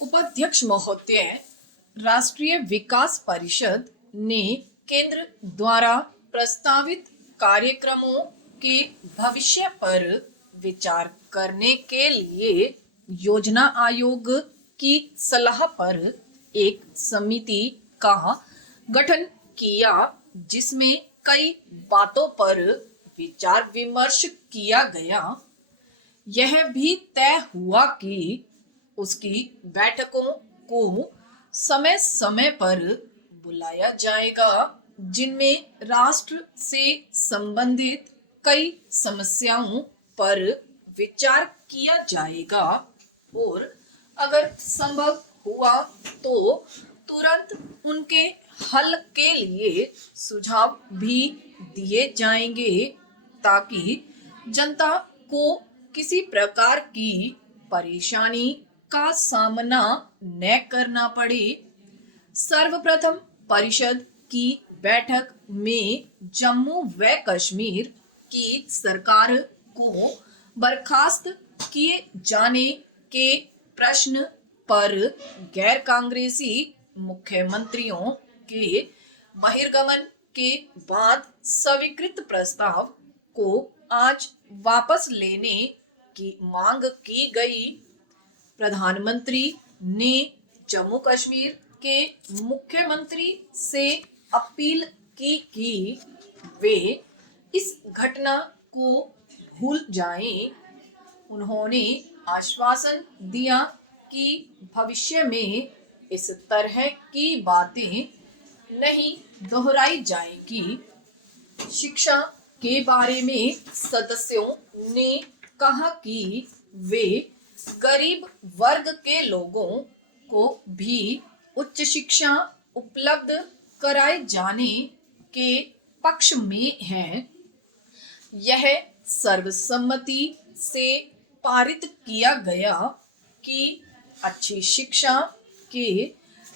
उपाध्यक्ष महोदय, राष्ट्रीय विकास परिषद ने केंद्र द्वारा प्रस्तावित कार्यक्रमों के भविष्य पर विचार करने के लिए योजना आयोग की सलाह पर एक समिति का गठन किया, जिसमें कई बातों पर विचार विमर्श किया गया। यह भी तय हुआ कि उसकी बैठकों को समय समय पर बुलाया जाएगा, जिनमें राष्ट्र से संबंधित कई समस्याओं पर विचार किया जाएगा और अगर संभव हुआ तो तुरंत उनके हल के लिए सुझाव भी दिए जाएंगे, ताकि जनता को किसी प्रकार की परेशानी का सामना न करना पड़े। सर्वप्रथम परिषद की बैठक में जम्मू व कश्मीर की सरकार को बर्खास्त किए जाने के प्रश्न पर गैर कांग्रेसी मुख्यमंत्रियों के बहिर्गमन के बाद स्वीकृत प्रस्ताव को आज वापस लेने की मांग की गई। प्रधानमंत्री ने जम्मू कश्मीर के मुख्यमंत्री से अपील की कि वे इस घटना को भूल जाएं। उन्होंने आश्वासन दिया कि भविष्य में इस तरह की बातें नहीं दोहराई जाएगी। शिक्षा के बारे में सदस्यों ने कहा कि वे गरीब वर्ग के लोगों को भी उच्च शिक्षा उपलब्ध कराए जाने के पक्ष में हैं। यह सर्वसम्मति से पारित किया गया कि अच्छी शिक्षा के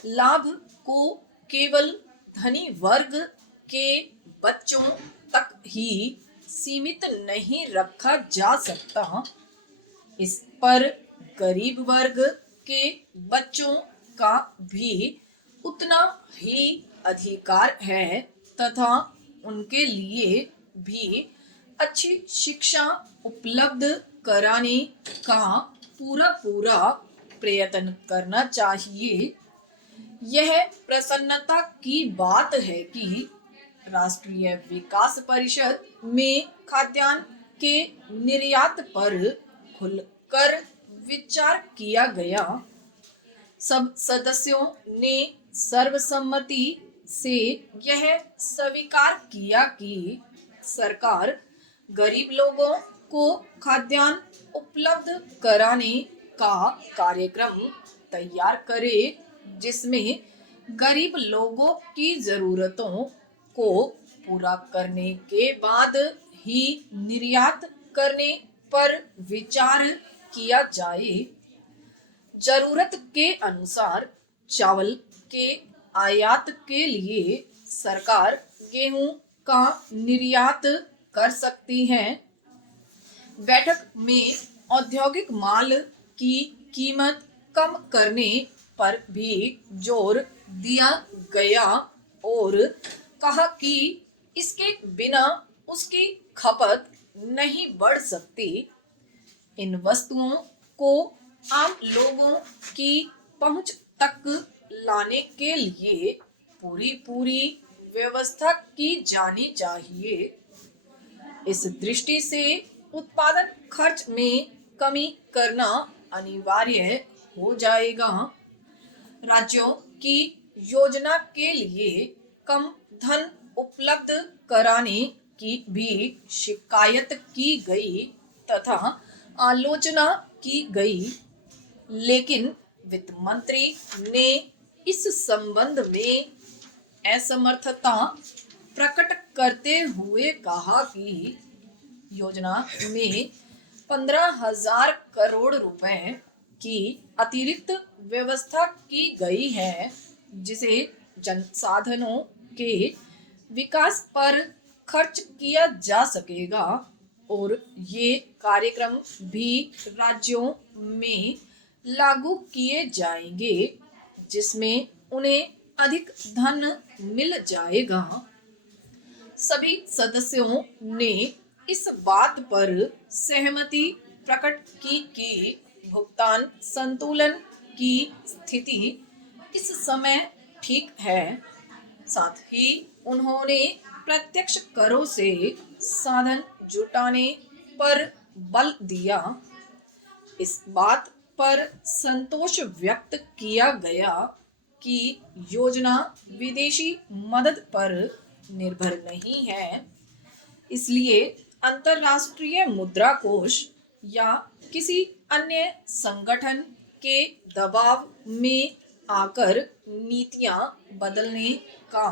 लाभ को केवल धनी वर्ग के बच्चों तक ही सीमित नहीं रखा जा सकता। इस पर गरीब वर्ग के बच्चों का भी उतना ही अधिकार है तथा उनके लिए भी अच्छी शिक्षा उपलब्ध कराने का पूरा प्रयत्न करना चाहिए। यह प्रसन्नता की बात है कि राष्ट्रीय विकास परिषद में खाद्यान्न के निर्यात पर खुलकर विचार किया गया। सब सदस्यों ने सर्वसम्मति से यह स्वीकार किया कि सरकार गरीब लोगों को खाद्यान्न उपलब्ध कराने का कार्यक्रम तैयार करे, जिसमें गरीब लोगों की जरूरतों को पूरा करने के बाद ही निर्यात करने पर विचार किया जाए। जरूरत के अनुसार चावल के आयात के लिए सरकार गेहूं का निर्यात कर सकती है। बैठक में औद्योगिक माल की कीमत कम करने पर भी जोर दिया गया और कहा कि इसके बिना उसकी खपत नहीं बढ़ सकती। इन वस्तुओं को आम लोगों की पहुंच तक लाने के लिए पूरी व्यवस्था की जानी चाहिए। इस दृष्टि से उत्पादन खर्च में कमी करना अनिवार्य हो जाएगा। राज्यों की योजना के लिए कम धन उपलब्ध कराने की भी शिकायत की गई तथा आलोचना की गई, लेकिन वित्त मंत्री ने इस संबंध में असमर्थता प्रकट करते हुए कहा कि योजना में 15,000 करोड़ रुपए की अतिरिक्त व्यवस्था की गई है, जिसे संसाधनों के विकास पर खर्च किया जा सकेगा और ये कार्यक्रम भी राज्यों में लागू किए जाएंगे, जिसमें उन्हें अधिक धन मिल जाएगा। सभी सदस्यों ने इस बात पर सहमति प्रकट की कि भुगतान संतुलन की स्थिति इस समय ठीक है। साथ ही उन्होंने प्रत्यक्ष करों से साधन जुटाने पर बल दिया। इस बात पर संतोष व्यक्त किया गया कि योजना विदेशी मदद पर निर्भर नहीं है, इसलिए अंतर्राष्ट्रीय मुद्रा कोष या किसी अन्य संगठन के दबाव में आकर नीतियां बदलने का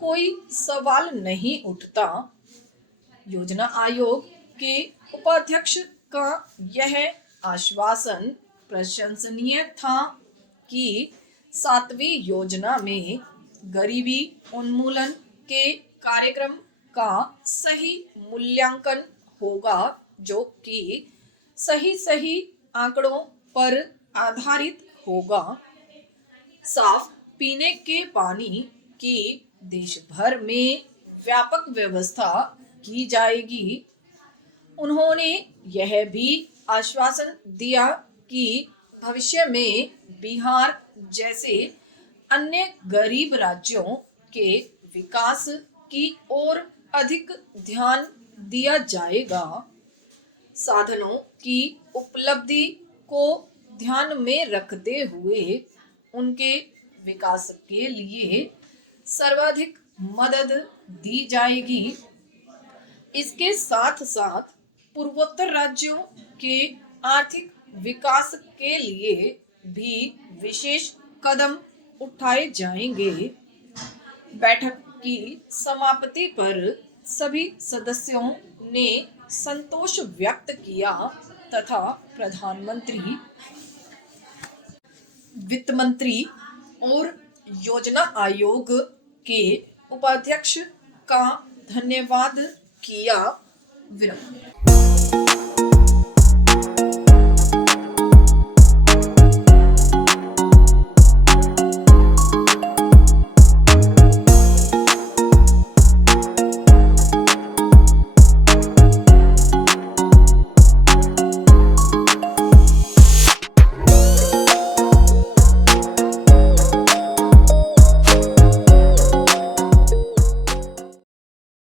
कोई सवाल नहीं उठता। योजना आयोग के उपाध्यक्ष का यह आश्वासन प्रशंसनीय था कि 7वीं योजना में गरीबी उन्मूलन के कार्यक्रम का सही मूल्यांकन होगा, जो कि सही आंकड़ों पर आधारित होगा। साफ पीने के पानी की देश भर में व्यापक व्यवस्था की जाएगी। उन्होंने यह भी आश्वासन दिया कि भविष्य में बिहार जैसे अन्य गरीब राज्यों के विकास की ओर अधिक ध्यान दिया जाएगा। साधनों की उपलब्धि को ध्यान में रखते हुए उनके विकास के लिए सर्वाधिक मदद दी जाएगी। इसके साथ साथ पूर्वोत्तर राज्यों के आर्थिक विकास के लिए भी विशेष कदम उठाए जाएंगे। बैठक की समाप्ति पर सभी सदस्यों ने संतोष व्यक्त किया तथा प्रधानमंत्री, वित्त मंत्री और योजना आयोग के उपाध्यक्ष का धन्यवाद किया। विराम।